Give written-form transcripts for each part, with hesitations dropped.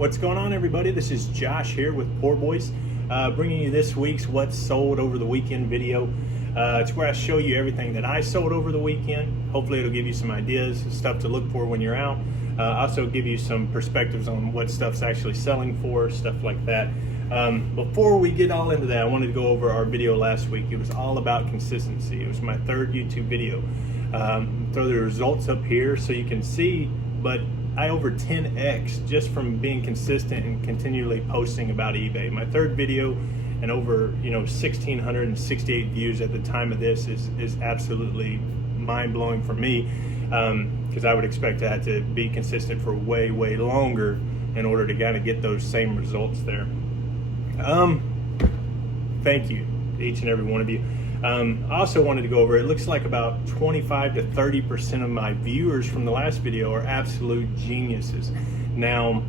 What's going on, everybody? This is Josh here with Poor Boys, bringing you this week's What's Sold Over the Weekend video. It's where I show you everything that I sold over the weekend. Hopefully it'll give you some ideas, stuff to look for when you're out. Also give you some perspectives on what stuff's actually selling for, stuff like that. Before we get all into that, I wanted to go over our video last week. It was all about consistency. It was my third YouTube video. Throw the results up here so you can see, but I over 10x just from being consistent and continually posting about eBay. My third video and over 1,668 views at the time of this is absolutely mind-blowing for me, because I would expect that to be consistent for way longer in order to kind of get those same results there. Thank you to each and every one of you. I also wanted to go over, it looks like about 25 to 30% of my viewers from the last video are absolute geniuses. Now,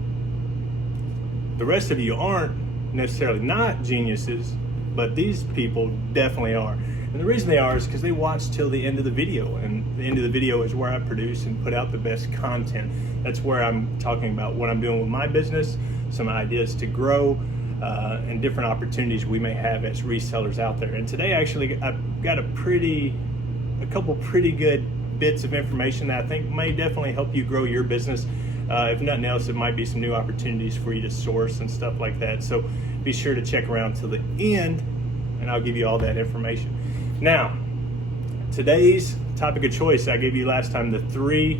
the rest of you aren't necessarily not geniuses, but these people definitely are. And the reason they are is because they watch till the end of the video, and the end of the video is where I produce and put out the best content. That's where I'm talking about what I'm doing with my business, some ideas to grow, and different opportunities we may have as resellers out there. And today, actually, I've got a couple pretty good bits of information that I think may definitely help you grow your business. If nothing else, it might be some new opportunities for you to source and stuff like that. So be sure to check around till the end, and I'll give you all that information. Now, today's topic of choice, I gave you last time the 3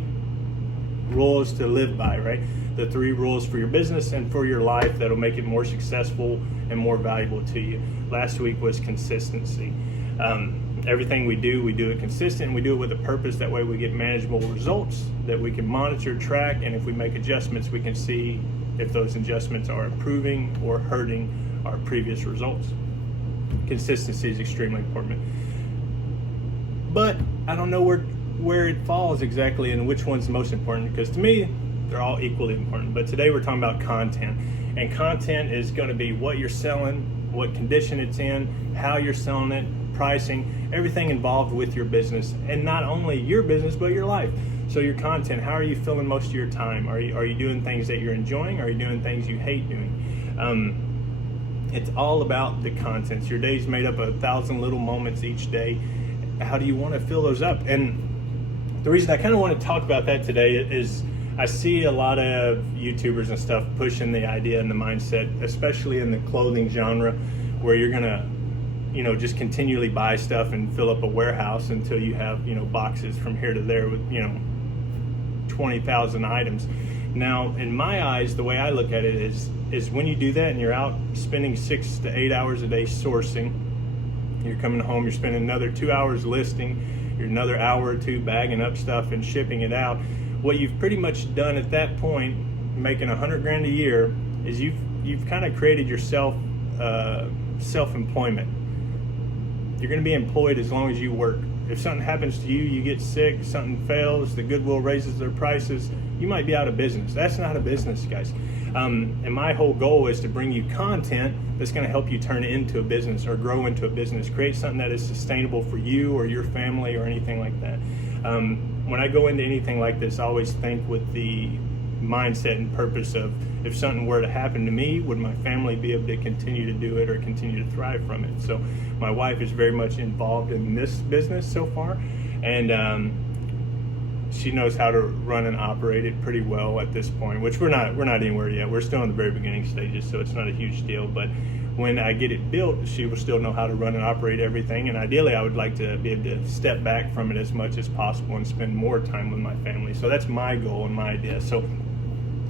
rules to live by, right? The 3 rules for your business and for your life that'll make it more successful and more valuable to you. Last week was consistency. Everything we do it consistent, and we do it with a purpose. That way we get manageable results that we can monitor, track, and if we make adjustments, we can see if those adjustments are improving or hurting our previous results. Consistency is extremely important. But I don't know where it falls exactly and which one's the most important, because to me, they're all equally important. But today we're talking about content, and content is going to be what you're selling, what condition it's in, how you're selling it, pricing, everything involved with your business, and not only your business but your life. So your content, how are you filling most of your time? Are you doing things that you're enjoying? Are you doing things you hate doing? It's all about the contents. Your day's made up of 1,000 little moments each day. How do you want to fill those up? And the reason I kind of want to talk about that today is I see a lot of YouTubers and stuff pushing the idea and the mindset, especially in the clothing genre, where you're gonna, just continually buy stuff and fill up a warehouse until you have, boxes from here to there with, 20,000 items. Now, in my eyes, the way I look at it is when you do that and you're out spending 6 to 8 hours a day sourcing, you're coming home, you're spending another 2 hours listing, you're another hour or 2 bagging up stuff and shipping it out. What you've pretty much done at that point, making $100 grand a year, is you've kind of created yourself self-employment. You're going to be employed as long as you work. If something happens to you, you get sick, something fails, the Goodwill raises their prices, you might be out of business. That's not a business, guys. And my whole goal is to bring you content that's going to help you turn it into a business or grow into a business, create something that is sustainable for you or your family or anything like that. When I go into anything like this, I always think with the mindset and purpose of, if something were to happen to me, would my family be able to continue to do it or continue to thrive from it? So my wife is very much involved in this business so far, and she knows how to run and operate it pretty well at this point, which we're not anywhere yet. We're still in the very beginning stages, so it's not a huge deal. But when I get it built, she will still know how to run and operate everything. And ideally, I would like to be able to step back from it as much as possible and spend more time with my family. So that's my goal and my idea. So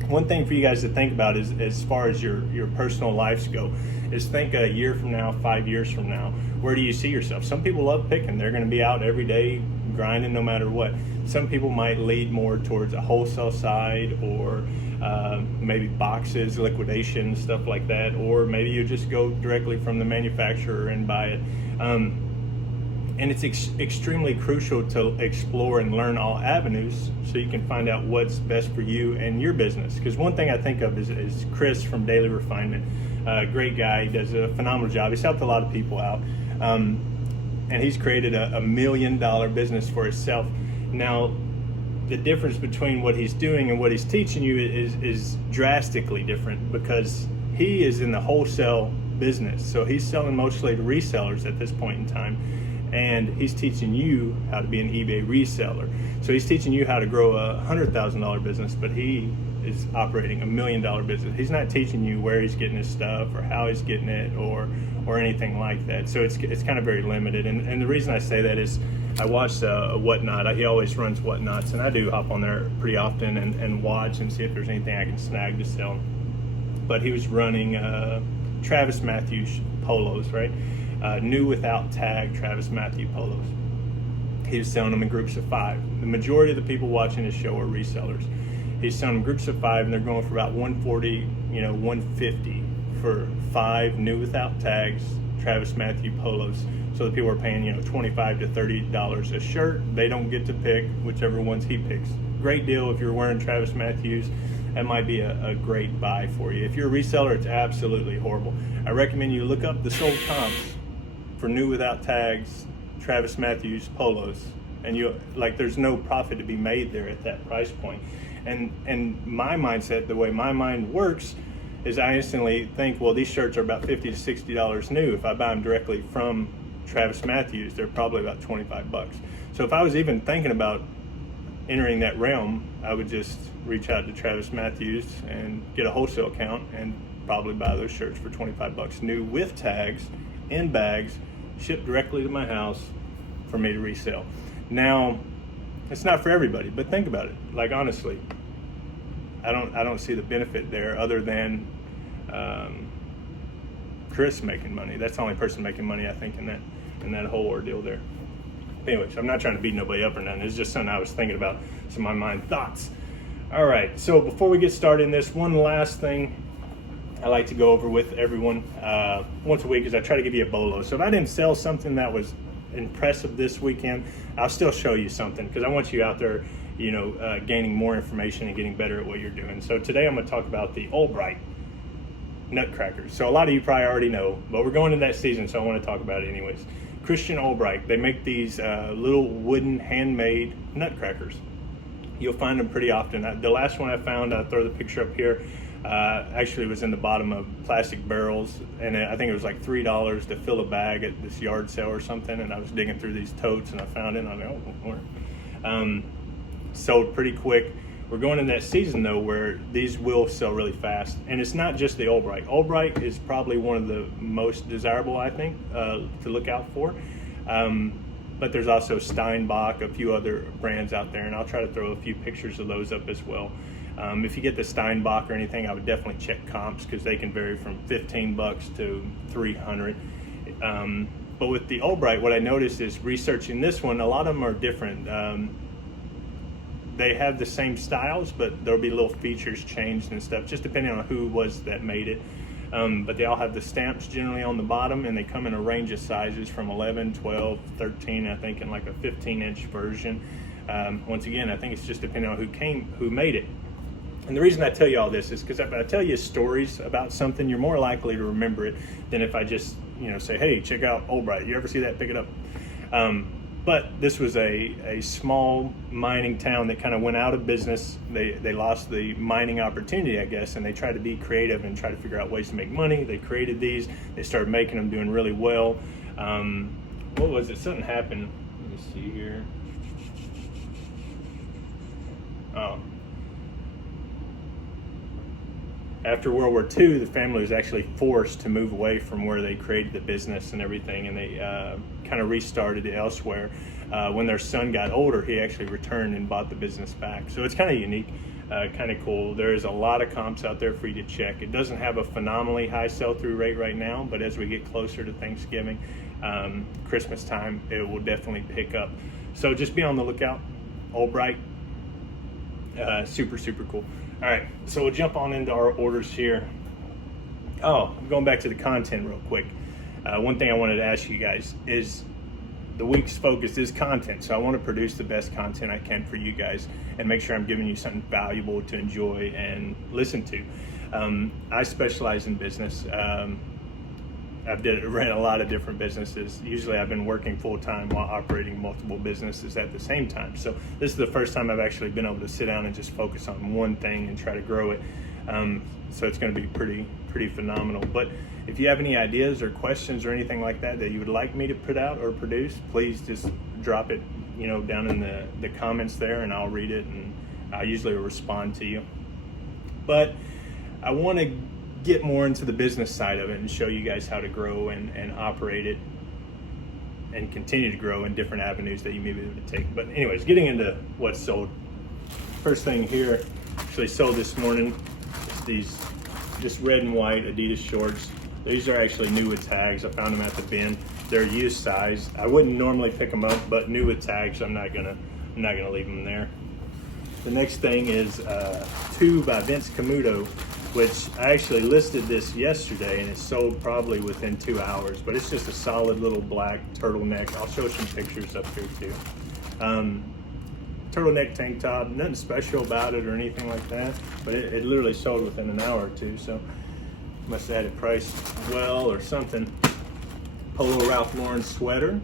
one thing for you guys to think about is, as far as your personal lives go, is think a year from now, 5 years from now, where do you see yourself? Some people love picking. They're going to be out every day grinding no matter what. Some people might lead more towards a wholesale side, or maybe boxes, liquidation, stuff like that, or maybe you just go directly from the manufacturer and buy it. And it's extremely crucial to explore and learn all avenues so you can find out what's best for you and your business. Because one thing I think of is Chris from Daily Refinement. Great guy, he does a phenomenal job. He's helped a lot of people out. And he's created a $1 million business for himself. Now, the difference between what he's doing and what he's teaching you is drastically different, because he is in the wholesale business. So he's selling mostly to resellers at this point in time, and he's teaching you how to be an eBay reseller. So he's teaching you how to grow a $100,000 business, but he is operating $1 million business. He's not teaching you where he's getting his stuff or how he's getting it or anything like that. So it's kind of very limited. And the reason I say that is I watched Whatnot. He always runs Whatnots, and I do hop on there pretty often and watch and see if there's anything I can snag to sell. But he was running Travis Matthews polos, right? New without tag Travis Matthews polos. He was selling them in groups of 5. The majority of the people watching his show are resellers. He's selling them groups of 5, and they're going for about $140, $150 for 5 new without tags Travis Matthews polos. So the people are paying, $25 to $30 a shirt. They don't get to pick whichever ones he picks. Great deal if you're wearing Travis Matthews. That might be a great buy for you. If you're a reseller, it's absolutely horrible. I recommend you look up the sold comps for new without tags Travis Matthews polos, and there's no profit to be made there at that price point. And my mindset, the way my mind works, is I instantly think, well, these shirts are about $50 to $60 new. If I buy them directly from Travis Matthews, they're probably about $25. So if I was even thinking about entering that realm, I would just reach out to Travis Matthews and get a wholesale account and probably buy those shirts for $25 new with tags in bags, shipped directly to my house for me to resell. Now, it's not for everybody, but think about it. Like, honestly, I don't see the benefit there other than Chris making money. That's the only person making money, I think, in that whole ordeal there. Anyways, I'm not trying to beat nobody up or nothing. It's just something I was thinking about, some of my mind thoughts. All right, so before we get started in this, one last thing I like to go over with everyone once a week is I try to give you a bolo. So if I didn't sell something that was impressive this weekend, I'll still show you something, because I want you out there, gaining more information and getting better at what you're doing. So today I'm going to talk about the Albright Nutcrackers. So a lot of you probably already know, but we're going into that season, so I want to talk about it anyways. Christian Albright, they make these little wooden handmade nutcrackers. You'll find them pretty often. The last one I found, I'll throw the picture up here, actually was in the bottom of plastic barrels, and I think it was like $3 to fill a bag at this yard sale or something, and I was digging through these totes and I found it, and I was like, oh, sold pretty quick. We're going in that season though where these will sell really fast, and it's not just the Albright. Albright is probably one of the most desirable, I think, to look out for. But there's also Steinbach, a few other brands out there, and I'll try to throw a few pictures of those up as well. If you get the Steinbach or anything, I would definitely check comps, because they can vary from $15 to $300. But with the Albright, what I noticed is researching this one, a lot of them are different. They have the same styles, but there'll be little features changed and stuff, just depending on who was that made it. But they all have the stamps generally on the bottom, and they come in a range of sizes from 11, 12, 13, I think, and like a 15-inch version. Once again, I think it's just depending on who made it. And the reason I tell you all this is because if I tell you stories about something, you're more likely to remember it than if I just, say, hey, check out Albright. You ever see that? Pick it up. But this was a small mining town that kind of went out of business. They lost the mining opportunity, I guess, and they tried to be creative and try to figure out ways to make money. They created these. They started making them, doing really well. What was it? Something happened. Let me see here. Oh. After World War II, the family was actually forced to move away from where they created the business and everything, and they kind of restarted it elsewhere. When their son got older, he actually returned and bought the business back. So it's kind of unique, kind of cool. There's a lot of comps out there for you to check. It doesn't have a phenomenally high sell-through rate right now, but as we get closer to Thanksgiving, Christmas time, it will definitely pick up. So just be on the lookout. Albright, super, super cool. All right, so we'll jump on into our orders here. Oh, going back to the content real quick. One thing I wanted to ask you guys is the week's focus is content. So I want to produce the best content I can for you guys and make sure I'm giving you something valuable to enjoy and listen to. I specialize in business. ran a lot of different businesses. Usually I've been working full-time while operating multiple businesses at the same time. So this is the first time I've actually been able to sit down and just focus on one thing and try to grow it. So it's going to be pretty phenomenal. But if you have any ideas or questions or anything like that you would like me to put out or produce, please just drop it, down in the comments there, and I'll read it, and I usually will respond to you. But I want to get more into the business side of it and show you guys how to grow and operate it and continue to grow in different avenues that you may be able to take. But anyways, getting into what's sold. First thing here, actually sold this morning, these just red and white Adidas shorts. These are actually new with tags. I found them at the bin. They're used size. I wouldn't normally pick them up, but new with tags, I'm not gonna leave them there. The next thing is 2 by Vince Camuto, which I actually listed this yesterday, and it sold probably within 2 hours, but it's just a solid little black turtleneck. I'll show some pictures up here too. Turtleneck tank top, nothing special about it or anything like that, but it literally sold within an hour or two, so must have had it priced well or something. Polo Ralph Lauren sweater.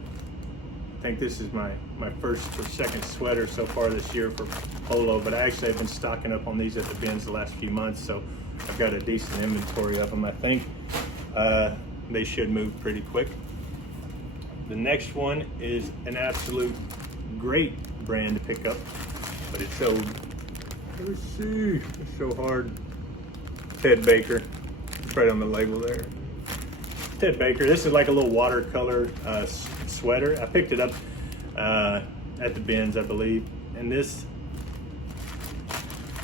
I think this is my first or second sweater so far this year for Polo, but I actually have been stocking up on these at the bins the last few months, so I've got a decent inventory of them. I think they should move pretty quick. The next one is an absolute great brand to pick up, but it's so, let's see, it's so hard. Ted Baker, it's right on the label there. Ted Baker, this is like a little watercolor sweater. I picked it up at the bins, I believe, and this,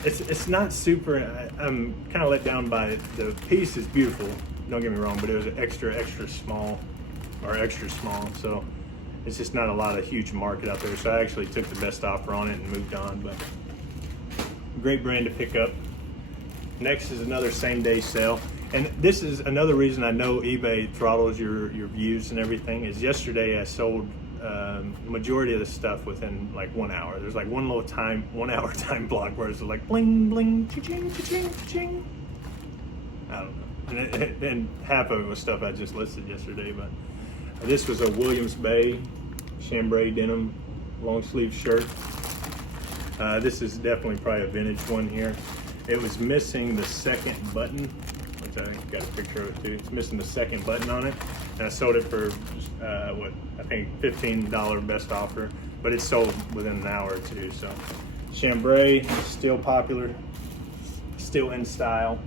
it's not super, I'm kind of let down by it. The piece is beautiful, don't get me wrong, but it was extra small, so it's just not a lot of huge market out there. So I actually took the best offer on it and moved on, but great brand to pick up. Next is another same day sale. And this is another reason I know eBay throttles your views and everything, is yesterday I sold majority of the stuff within like 1 hour. There's like one little 1 hour time block where it's like bling, bling, cha-ching, cha-ching, cha-ching. I don't know. And half of it was stuff I just listed yesterday, but this was a Williams Bay chambray denim long sleeve shirt. This is definitely probably a vintage one here. It was missing the second button, which I got a picture of it too. It's missing the second button on it, and I sold it for what I think $15 best offer, but it sold within an hour or two. So chambray, still popular, still in style.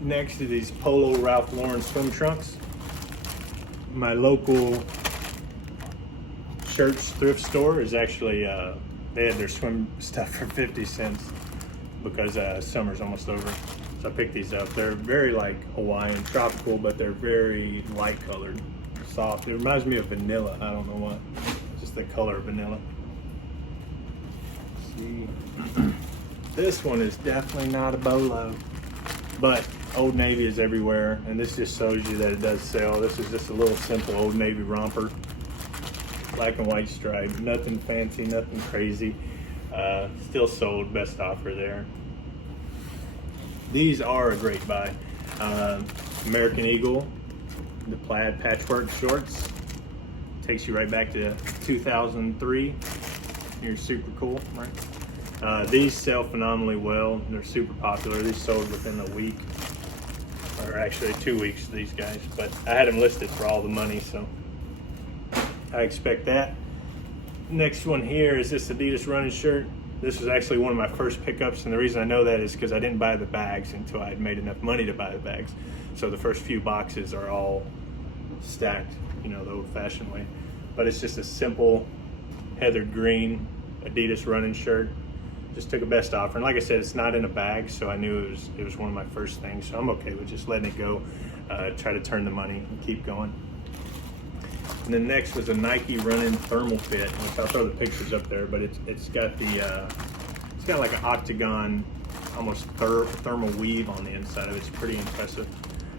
Next to these Polo Ralph Lauren swim trunks. My local shirts thrift store is actually, they had their swim stuff for 50 cents because summer's almost over. So I picked these up. They're very like Hawaiian, tropical, but they're very light colored, soft. It reminds me of vanilla. I don't know what, just the color of vanilla. Let's see. This one is definitely not a bolo, but Old Navy is everywhere, and this just shows you that it does sell. This is just a little simple Old Navy romper, black and white stripe, nothing fancy, nothing crazy. Still sold, best offer there. These are a great buy. American Eagle, the plaid patchwork shorts. Takes you right back to 2003. You're super cool, right? These sell phenomenally well. They're super popular. These sold within a week, or actually 2 weeks, these guys, but I had them listed for all the money, so I expect that. Next one here is this Adidas running shirt. This was actually one of my first pickups, and the reason I know that is because I didn't buy the bags until I had made enough money to buy the bags. So the first few boxes are all stacked, the old-fashioned way. But it's just a simple heathered green Adidas running shirt. Just took a best offer, and like I said, it's not in a bag, so I knew it was one of my first things, so I'm okay with just letting it go, try to turn the money and keep going. And then next was a Nike running thermal fit, which I'll throw the pictures up there, but it's got like an octagon, almost thermal weave on the inside of it. It's pretty impressive.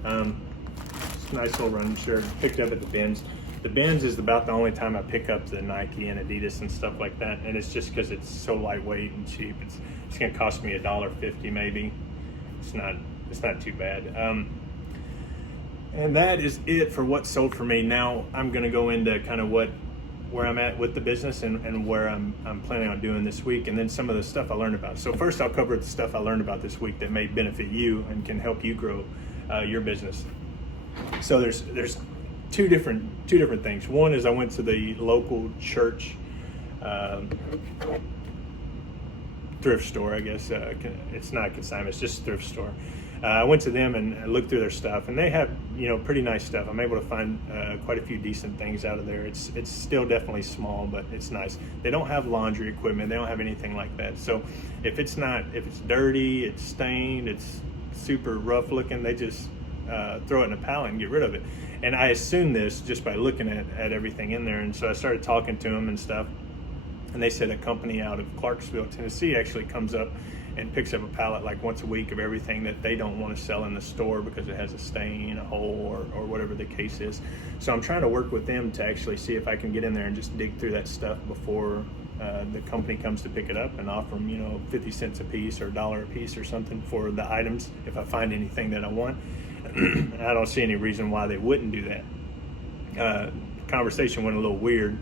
It's a nice little running shirt. Picked up at the bins. The bins is about the only time I pick up the Nike and Adidas and stuff like that, and it's just because it's so lightweight and cheap. It's gonna cost me $1.50 maybe. It's not it's not too bad. And that is it for what sold for me. Now I'm going to go into kind of where I'm at with the business and where I'm planning on doing this week, and then some of the stuff I learned about. So first I'll cover the stuff I learned about this week that may benefit you and can help you grow your business. So there's two different things. One is I went to the local church thrift store, I guess. It's not consignment, it's just a thrift store. I went to them and looked through their stuff, and they have, pretty nice stuff. I'm able to find quite a few decent things out of there. It's still definitely small, but it's nice. They don't have laundry equipment. They don't have anything like that. So if it's dirty, it's stained, it's super rough looking, they just throw it in a pallet and get rid of it. And I assumed this just by looking at everything in there. And so I started talking to them and stuff, and they said a company out of Clarksville, Tennessee actually comes up and picks up a pallet like once a week of everything that they don't want to sell in the store because it has a stain, a hole, or whatever the case is. So I'm trying to work with them to actually see if I can get in there and just dig through that stuff before the company comes to pick it up, and offer them, 50 cents a piece or $1 a piece or something for the items if I find anything that I want. I don't see any reason why they wouldn't do that. Conversation went a little weird.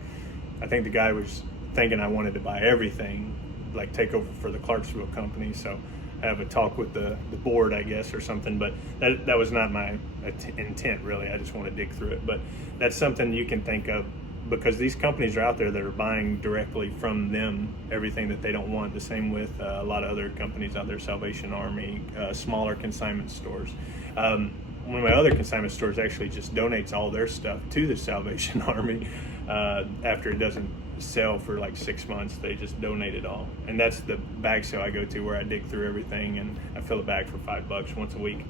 I think the guy was thinking I wanted to buy everything, like take over for the Clarksville company. So I have a talk with the board, I guess, or something, but that was not my intent really. I just want to dig through it. But that's something you can think of, because these companies are out there that are buying directly from them everything that they don't want. The same with a lot of other companies out there, Salvation Army, smaller consignment stores. One of my other consignment stores actually just donates all their stuff to the Salvation Army. After it doesn't sell for like 6 months, they just donate it all. And that's the bag sale I go to, where I dig through everything and I fill a bag for $5 once a week.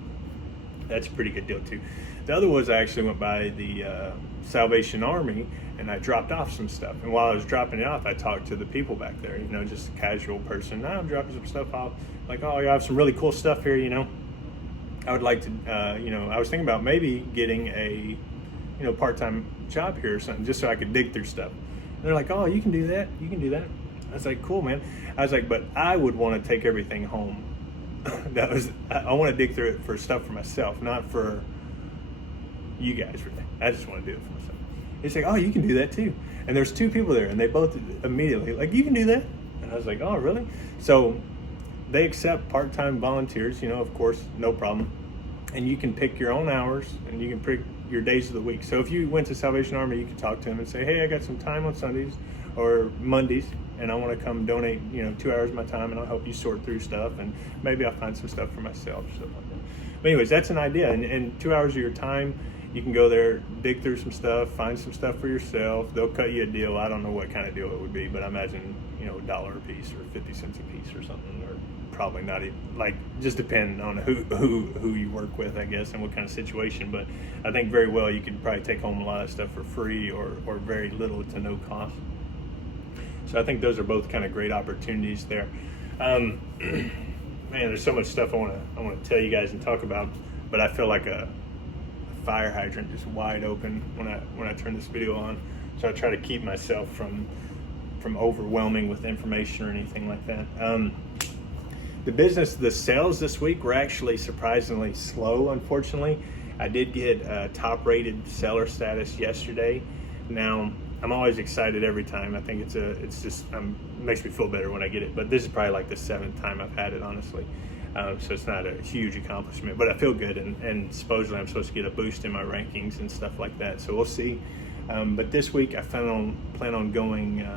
That's a pretty good deal too. The other was I actually went by the Salvation Army and I dropped off some stuff. And while I was dropping it off, I talked to the people back there, just a casual person. I'm dropping some stuff off. Like, oh, you have some really cool stuff here, I would like to, I was thinking about maybe getting a, part-time job here or something, just so I could dig through stuff. And they're like, oh, you can do that. You can do that. I was like, cool, man. I was like, but I would want to take everything home. I want to dig through it for stuff for myself, not for you guys. Really. I just want to do it for myself. It's like, oh, you can do that too. And there's two people there, and they both immediately like, you can do that. And I was like, oh, really? So they accept part-time volunteers, of course, no problem. And you can pick your own hours, and you can pick your days of the week. So if you went to Salvation Army, you could talk to them and say, hey, I got some time on Sundays or Mondays, and I want to come donate, 2 hours of my time, and I'll help you sort through stuff, and maybe I'll find some stuff for myself, stuff like that. But anyways, that's an idea. And 2 hours of your time, you can go there, dig through some stuff, find some stuff for yourself. They'll cut you a deal. I don't know what kind of deal it would be, but I imagine, $1 a piece or 50 cents a piece or something, or probably not even, just depending on who you work with, I guess, and what kind of situation. But I think very well you could probably take home a lot of stuff for free or very little to no cost. So I think those are both kind of great opportunities there. Man, there's so much stuff I want to tell you guys and talk about, but I feel like a fire hydrant just wide open when I turn this video on. So I try to keep myself from overwhelming with information or anything like that. The sales this week were actually surprisingly slow, unfortunately. I did get top rated seller status yesterday. Now, I'm always excited every time. I think it makes me feel better when I get it, but this is probably like the 7th time I've had it, honestly. So it's not a huge accomplishment, but I feel good, and supposedly I'm supposed to get a boost in my rankings and stuff like that, so we'll see. But this week I plan on going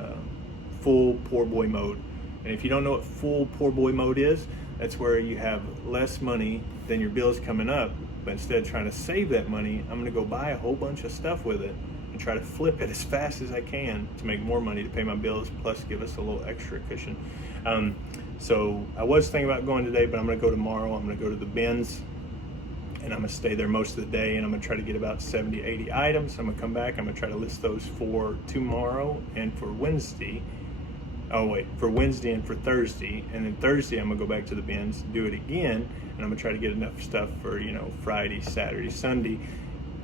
full poor boy mode. And if you don't know what full poor boy mode is, that's where you have less money than your bills coming up, but instead of trying to save that money, I'm gonna go buy a whole bunch of stuff with it and try to flip it as fast as I can to make more money to pay my bills, plus give us a little extra cushion. So I was thinking about going today, but I'm gonna go tomorrow. I'm gonna go to the bins, and I'm gonna stay there most of the day, and I'm gonna try to get about 70, 80 items. I'm gonna come back, I'm gonna try to list those for tomorrow and for Wednesday. For Wednesday and for Thursday, and then Thursday I'm gonna go back to the bins, do it again, and I'm gonna try to get enough stuff for Friday, Saturday, Sunday,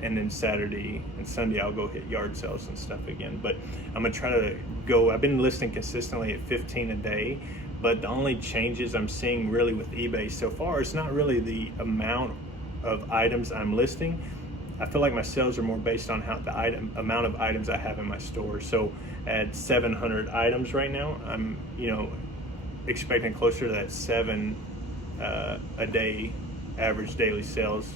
and then Saturday and Sunday I'll go hit yard sales and stuff again. But I'm gonna try to go. I've been listing consistently at 15 a day, But the only changes I'm seeing really with eBay so far, it's not really the amount of items I'm listing. I feel like my sales are more based on how the amount of items I have in my store. So at 700 items right now, I'm expecting closer to that 7 a day average daily sales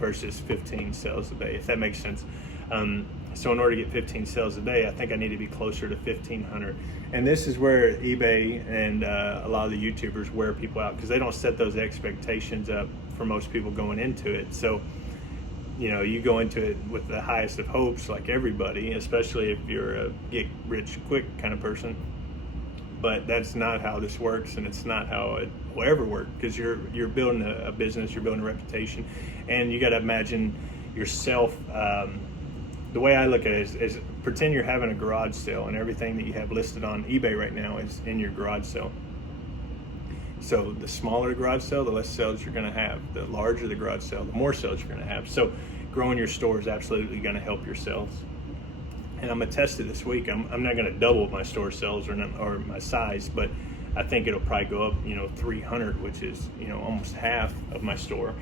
versus 15 sales a day, if that makes sense. So in order to get 15 sales a day, I think I need to be closer to 1,500. And this is where eBay and a lot of the YouTubers wear people out, because they don't set those expectations up for most people going into it. So, you go into it with the highest of hopes, like everybody, especially if you're a get rich quick kind of person. But that's not how this works, and it's not how it will ever work, because you're building a business, you're building a reputation, and you got to imagine yourself. The way I look at it is pretend you're having a garage sale, and everything that you have listed on eBay right now is in your garage sale. So the smaller the garage sale, the less sales you're going to have. The larger the garage sale, the more sales you're going to have. So growing your store is absolutely going to help your sales. And I'm gonna test it this week. I'm not gonna double my store sales or my size, but I think it'll probably go up, 300, which is, almost half of my store.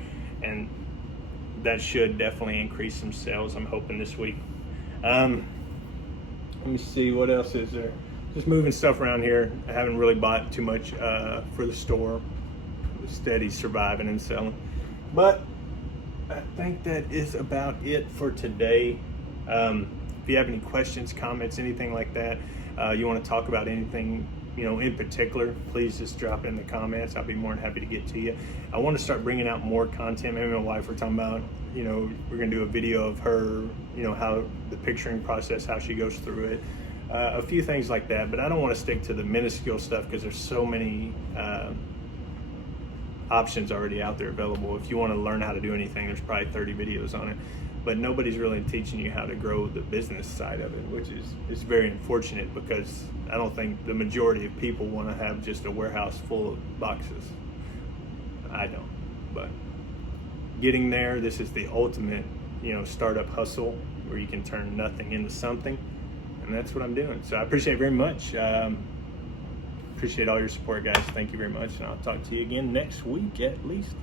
And that should definitely increase some sales, I'm hoping, this week. Let me see, what else is there? Just moving stuff around here. I haven't really bought too much for the store. Steady surviving and selling. But I think that is about it for today. If you have any questions, comments, anything like that, you want to talk about anything, in particular, please just drop it in the comments. I'll be more than happy to get to you. I want to start bringing out more content. Maybe my wife, we're talking about, we're going to do a video of her, how the picturing process, how she goes through it, a few things like that. But I don't want to stick to the minuscule stuff, because there's so many options already out there available. If you want to learn how to do anything, there's probably 30 videos on it. But nobody's really teaching you how to grow the business side of it, which is very unfortunate, because I don't think the majority of people want to have just a warehouse full of boxes. I don't. But getting there, this is the ultimate, startup hustle, where you can turn nothing into something, and that's what I'm doing. So I appreciate it very much. Appreciate all your support, guys. Thank you very much, and I'll talk to you again next week at least.